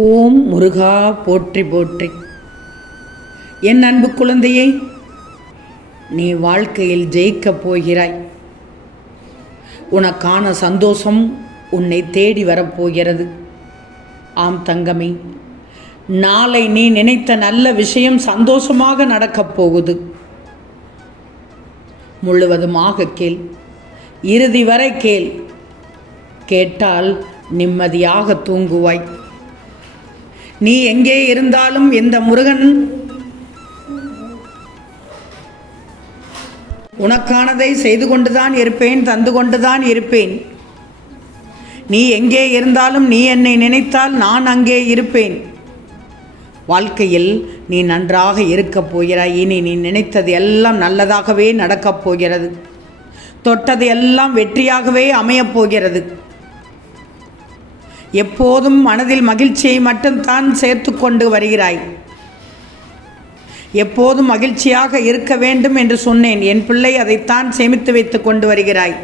ஓம் முருகா போற்றி போற்றி. என் அன்பு குழந்தையை, நீ வாழ்க்கையில் ஜெயிக்கப் போகிறாய். உனக்கான சந்தோஷம் உன்னை தேடி வரப்போகிறது. ஆம் தங்கமே, நாளை நீ நினைத்த நல்ல விஷயம் சந்தோஷமாக நடக்கப் போகுது. முழுவதுமாக கேள், இறுதி வரை கேள். கேட்டால் நிம்மதியாக தூங்குவாய். நீ எங்கே இருந்தாலும் இந்த முருகன் உனக்கானதை செய்து கொண்டுதான் இருப்பேன், தந்து கொண்டுதான் இருப்பேன். நீ எங்கே இருந்தாலும் நீ என்னை நினைத்தால் நான் அங்கே இருப்பேன். வாழ்க்கையில் நீ நன்றாக இருக்கப் போகிறாய். இனி நீ நினைத்தது எல்லாம் நல்லதாகவே நடக்கப் போகிறது. தொட்டது எல்லாம் வெற்றியாகவே அமையப் போகிறது. எப்போதும் மனதில் மகிழ்ச்சியை மட்டும்தான் சேர்த்து கொண்டு வருகிறாய். எப்போதும் மகிழ்ச்சியாக இருக்க வேண்டும் என்று சொன்னேன். என் பிள்ளை, அதைத்தான் சேமித்து வைத்து கொண்டு வருகிறாய்.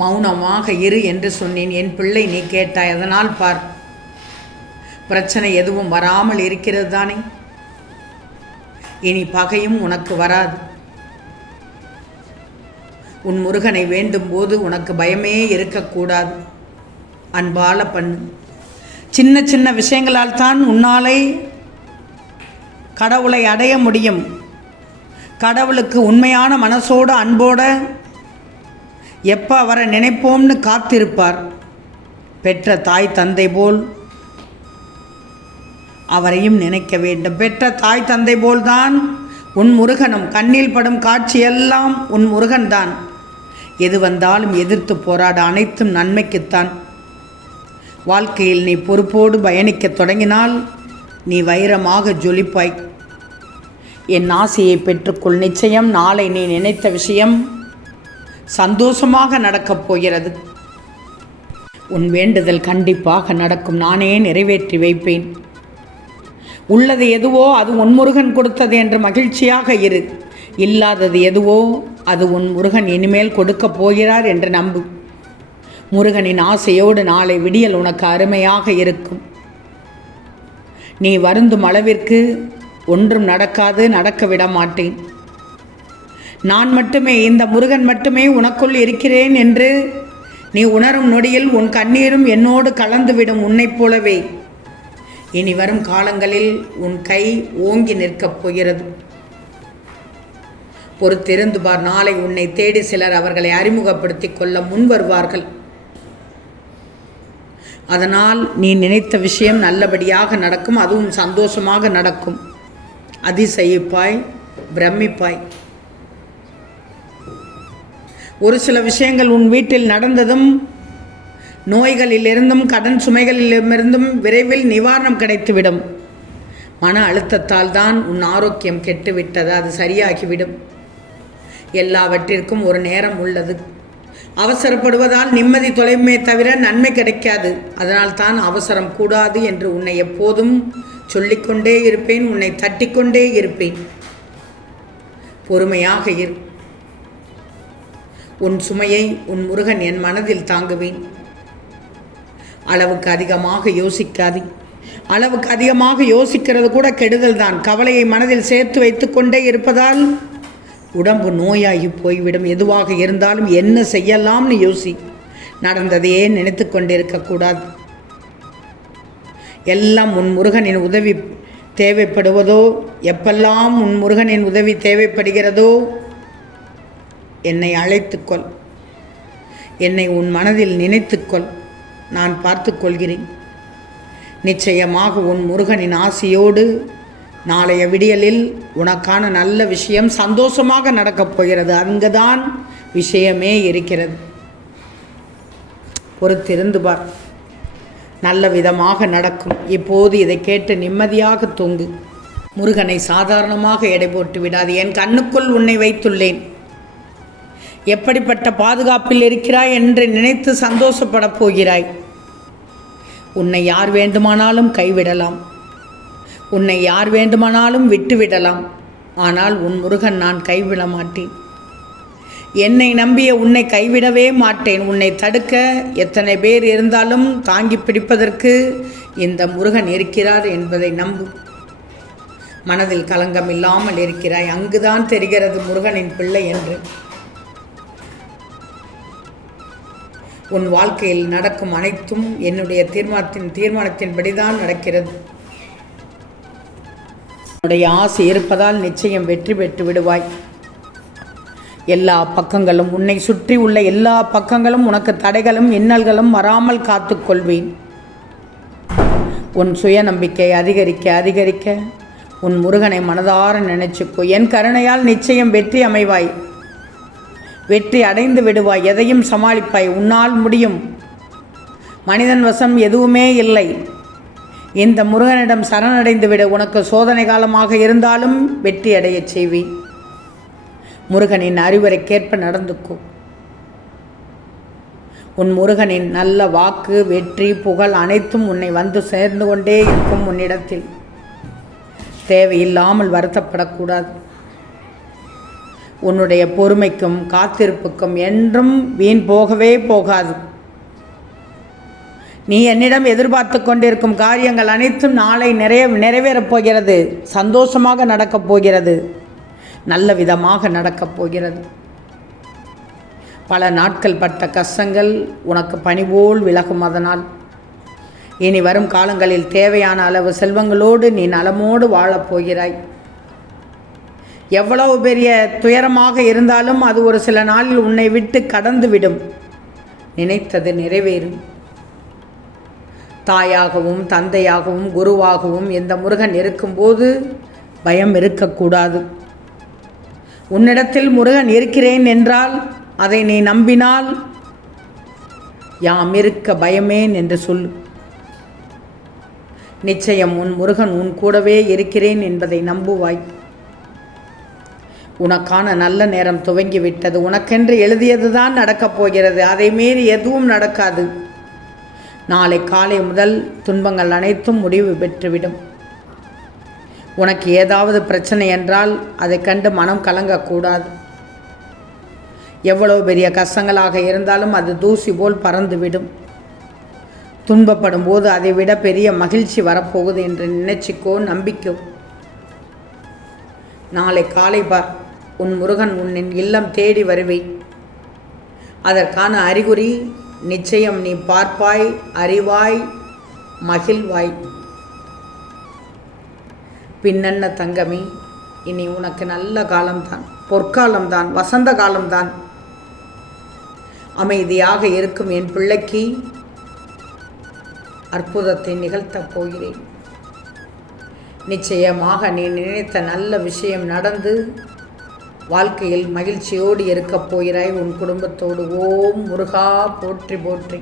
மௌனமாக இரு என்று சொன்னேன். என் பிள்ளை, நீ கேட்டாய். அதனால் பார், பிரச்சனை எதுவும் வராமல் இருக்கிறது தானே. இனி பகையும் உனக்கு வராது. உன் முருகனை வேண்டும் போது உனக்கு பயமே இருக்கக்கூடாது. அன்பால பண்ணு. சின்ன சின்ன விஷயங்களால் தான் உன்னாலே கடவுளை அடைய முடியும். கடவுளுக்கு உண்மையான மனசோடு அன்போடு எப்போ அவரை நினைப்போம்னு காத்திருப்பார். பெற்ற தாய் தந்தை போல் அவரையும் நினைக்க வேண்டும். பெற்ற தாய் தந்தை போல்தான் உன் முருகனும். கண்ணில் படும் காட்சியெல்லாம் உன் முருகன்தான். எது வந்தாலும் எதிர்த்து போராட, அனைத்தும் நன்மைக்குத்தான். வாழ்க்கையில் நீ பொறுப்போடு பயணிக்க தொடங்கினால் நீ வைரமாக ஜொலிப்பாய். என் ஆசையை பெற்றுக்கொள். நிச்சயம் நாளை நீ நினைத்த விஷயம் சந்தோஷமாக நடக்கப் போகிறது. உன் வேண்டுதல் கண்டிப்பாக நடக்கும். நானே நிறைவேற்றி வைப்பேன். உள்ளது எதுவோ அது உன் முருகன் கொடுத்தது என்று மகிழ்ச்சியாக இரு. இல்லாதது எதுவோ அது உன் முருகன் இனிமேல் கொடுக்கப் போகிறார் என்று நம்பு. முருகனின் ஆசையோடு நாளை விடியல் உனக்கு அருமையாக இருக்கும். நீ வருந்தும் அளவிற்கு ஒன்றும் நடக்காது, நடக்க விட மாட்டேன். நான் மட்டுமே, இந்த முருகன் மட்டுமே உனக்குள் இருக்கிறேன் என்று நீ உணரும் நொடியில் உன் கண்ணீரும் என்னோடு கலந்துவிடும். உன்னைப் போலவே இனி வரும் காலங்களில் உன் கை ஓங்கி நிற்கப் போகிறது. பொறுத்திருந்து பார். நாளை உன்னை தேடி சிலர் அவர்களை அறிமுகப்படுத்தி கொள்ள முன் வருவார்கள். அதனால் நீ நினைத்த விஷயம் நல்லபடியாக நடக்கும். அதுவும் சந்தோஷமாக நடக்கும். அதிசயிப்பாய், பிரமிப்பாய். ஒரு சில விஷயங்கள் உன் வீட்டில் நடந்ததும், நோய்களிலிருந்தும் கடன் சுமைகளிலிருந்தும் விரைவில் நிவாரணம் கிடைத்துவிடும். மன அழுத்தத்தால் தான் உன் ஆரோக்கியம் கெட்டுவிட்டது. அது சரியாகிவிடும். எல்லாவற்றிற்கும் ஒரு நேரம் உள்ளது. அவசரப்படுவதால் நிம்மதி தொலைமே தவிர நன்மை கிடைக்காது. அதனால் தான் அவசரம் கூடாது என்று உன்னை எப்போதும் சொல்லிக்கொண்டே இருப்பேன். உன்னை தட்டிக்கொண்டே இருப்பேன். பொறுமையாக இரு. உன் சுமையை உன் முருகன் என் மனதில் தாங்குவேன். அளவுக்கு அதிகமாக யோசிக்காதே. அளவுக்கு அதிகமாக யோசிக்கிறது கூட கெடுதல் தான். கவலையை மனதில் சேர்த்து வைத்து கொண்டே இருப்பதால் உடம்பு நோயாகி போய்விடும். எதுவாக இருந்தாலும் என்ன செய்யலாம்னு யோசி. நடந்ததையே நினைத்து கொண்டிருக்கக்கூடாது. எல்லாம் உன் முருகனின் உதவி தேவைப்படுவதோ, எப்பெல்லாம் உன் முருகனின் உதவி தேவைப்படுகிறதோ என்னை அழைத்துக்கொள். என்னை உன் மனதில் நினைத்துக்கொள். நான் பார்த்து கொள்கிறேன். நிச்சயமாக உன் முருகனின் ஆசையோடு நாளைய விடியலில் உனக்கான நல்ல விஷயம் சந்தோஷமாக நடக்கப் போகிறது. அங்குதான் விஷயமே இருக்கிறது. பொறுத்திருந்து பார். நல்ல விதமாக நடக்கும். இப்போது இதை கேட்டு நிம்மதியாக தூங்கு. முருகனை சாதாரணமாக எடை போட்டு விடாது. என் கண்ணுக்குள் உன்னை வைத்துள்ளேன். எப்படிப்பட்ட பாதுகாப்பில் இருக்கிறாய் என்று நினைத்து சந்தோஷப்படப் போகிறாய். உன்னை யார் வேண்டுமானாலும் கைவிடலாம். உன்னை யார் வேண்டுமானாலும் விட்டுவிடலாம். ஆனால் உன் முருகன் நான் கைவிட மாட்டேன். என்னை நம்பிய உன்னை கைவிடவே மாட்டேன். உன்னை தடுக்க எத்தனை பேர் இருந்தாலும் தாங்கி பிடிப்பதற்கு இந்த முருகன் இருக்கிறார் என்பதை நம்பு. மனதில் கலங்கம் இல்லாமல் இருக்கிறாய். அங்குதான் தெரிகிறது முருகனின் பிள்ளை என்று. உன் வாழ்க்கையில் நடக்கும் அனைத்தும் என்னுடைய தீர்மானத்தின்படிதான் நடக்கிறது. உன்னுடைய ஆசை இருப்பதால் நிச்சயம் வெற்றி பெற்று விடுவாய். எல்லா பக்கங்களும், உன்னை சுற்றி உள்ள எல்லா பக்கங்களும் உனக்கு தடைகளும் இன்னல்களும் வராமல் காத்துக்கொள்வேன். உன் சுயநம்பிக்கை அதிகரிக்க அதிகரிக்க உன் முருகனை மனதார நினைச்சுக்கோ. என் கருணையால் நிச்சயம் வெற்றி அமைவாய். வெற்றி அடைந்து விடுவாய். எதையும் சமாளிப்பாய். உன்னால் முடியும். மனிதன் வசம் எதுவுமே இல்லை. இந்த முருகனிடம் சரணடைந்து விடு. உனக்கு சோதனை காலமாக இருந்தாலும் வெற்றி அடையச் செய்வேன். முருகனின் அறிவுரைக்கேற்ப நடந்துக்கோ. உன் முருகனின் நல்ல வாக்கு, வெற்றி, புகழ் அனைத்தும் உன்னை வந்து சேர்ந்து கொண்டே இருக்கும். உன்னிடத்தில் தேவையில்லாமல் வருத்தப்படக்கூடாது. உன்னுடைய பொறுமைக்கும் காத்திருப்புக்கும் என்றும் வீண் போகவே போகாது. நீ என்னிடம் எதிர்பார்த்து கொண்டிருக்கும் காரியங்கள் அனைத்தும் நாளை நிறைவேறப் போகிறது. சந்தோஷமாக நடக்கப் போகிறது. நல்ல விதமாக நடக்கப் போகிறது. பல நாட்கள் பட்ட கஷ்டங்கள் உனக்கு பனிபோல் விலகும். அதனால் இனி வரும் காலங்களில் தேவையான அளவு செல்வங்களோடு நீ நலமோடு வாழப்போகிறாய். எவ்வளவு பெரிய துயரமாக இருந்தாலும் அது ஒரு சில நாளில் உன்னை விட்டு கடந்து விடும். நினைத்தது நிறைவேறும். தாயாகவும் தந்தையாகவும் குருவாகவும் இந்த முருகன் இருக்கும்போது பயம் இருக்கக்கூடாது. உன்னிடத்தில் முருகன் இருக்கிறேன் என்றால் அதை நீ நம்பினால் யாம் இருக்க பயமேன் என்று சொல்லு. நிச்சயம் உன் முருகன் உன் கூடவே இருக்கிறேன் என்பதை நம்புவாய். உனக்கான நல்ல நேரம் துவங்கிவிட்டது. உனக்கென்று எழுதியதுதான் நடக்கப் போகிறது. அதை மீறி எதுவும் நடக்காது. நாளை காலை முதல் துன்பங்கள் அனைத்தும் முடிவு பெற்றுவிடும். உனக்கு ஏதாவது பிரச்சனை என்றால் அதை கண்டு மனம் கலங்கக்கூடாது. எவ்வளவு பெரிய கஷ்டங்களாக இருந்தாலும் அது தூசி போல் பறந்துவிடும். துன்பப்படும் போது அதை விட பெரிய மகிழ்ச்சி வரப்போகுது என்று நினைச்சிக்கோ, நம்பிக்கோ. நாளை காலை பார், உன் முருகன் உன்னின் இல்லம் தேடி வருவேன். அதற்கான அறிகுறி நிச்சயம் நீ பார்ப்பாய், அறிவாய், மகிழ்வாய். பின்னன்ன தங்கமே, இனி உனக்கு நல்ல காலம்தான், பொற்காலம்தான், வசந்த காலம்தான். அமைதியாக இருக்கும் என் பிள்ளைக்கு அற்புதத்தை நிகழ்த்தப் போகிறேன். நிச்சயமாக நீ நினைத்த நல்ல விஷயம் நடந்து வாழ்க்கையில் மகிழ்ச்சியோடு இருக்கப் போகிறாய். உன் குடும்பத்தோடு. ஓம் முருகா போற்றி போற்றி.